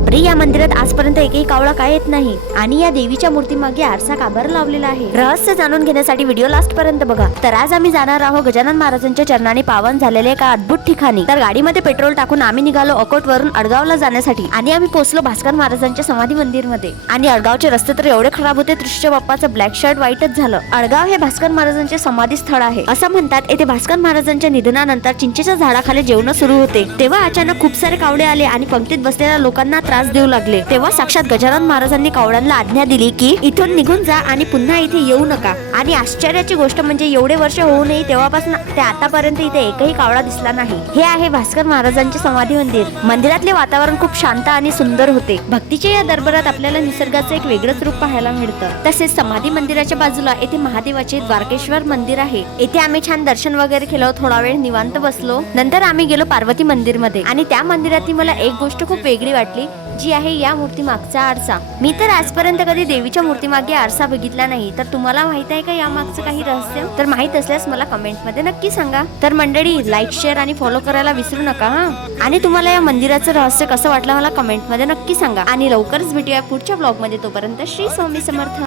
बापरे, या मंदिरात आजपर्यंत एकही कावळा काय येत नाही आणि या देवीच्या मूर्ती मागे आरसा का बरं लावलेला आहे? रहस्य जाणून घेण्यासाठी व्हिडिओ लास्ट पर्यंत बघा. तर आज आम्ही जाणार आहोत गजानन महाराजांच्या चरणाने पावन झालेल्या एका अद्भुत ठिकाणी. तर गाडीमध्ये पेट्रोल टाकून आम्ही निघालो अकोट वरून अडगावला जाण्यासाठी आणि आम्ही पोहोचलो भास्कर महाराजांच्या समाधी मंदिर मध्ये. आणि अडगावचे रस्ते तर एवढे खराब होते, दृश्य बाप्पाचं ब्लॅक शर्ट व्हाईटच झालं. अडगाव हे भास्कर महाराजांचे समाधी स्थळ आहे. असं म्हणतात येथे भास्कर महाराजांच्या निधनानंतर चिंचेच्या झाडाखाली जेवण सुरू होते. तेव्हा अचानक खूप सारे कावळे आले आणि पंक्तीत बसलेल्या लोकांना त्रास देऊ लागले. तेव्हा साक्षात गजानन महाराजांनी कावळ्यांना आज्ञा दिली की इथून निघून जा आणि पुन्हा इथे येऊ नका. आणि आश्चर्याची गोष्ट म्हणजे एवढे वर्ष होऊनही तेव्हापासून ते आतापर्यंत इथे एकही कावळा दिसला नाही. हे आहे भास्कर महाराजांचे समाधी मंदिर. मंदिरातले वातावरण खूप शांत आणि सुंदर होते. भक्तीच्या या दरबारात आपल्याला निसर्गाचं एक वेगळंच रूप पाहायला मिळतं. तसेच समाधी मंदिराच्या बाजूला येथे महादेवाचे द्वारकेश्वर मंदिर आहे. येथे आम्ही छान दर्शन वगैरे केलं, थोडा वेळ निवांत बसलो. नंतर आम्ही गेलो पार्वती मंदिर मध्ये आणि त्या मंदिरातली मला एक गोष्ट खूप वेगळी वाटली, जी आहे या मूर्ती मागचा आरसा. मी तर आजपर्यंत कधी देवीच्या मूर्ती मागे आरसा बघितला नाही. तर तुम्हाला माहित आहे का या मागचं काही रहस्य? तर माहित असल्यास मला कमेंट मध्ये नक्की सांगा. तर मंडळी, लाईक, शेअर आणि फॉलो करायला विसरू नका हा. आणि तुम्हाला या मंदिराचं रहस्य कसं वाटलं मला कमेंट मध्ये नक्की सांगा. आणि लवकरच भेटूया पुढच्या ब्लॉग मध्ये. तोपर्यंत श्री स्वामी समर्थ.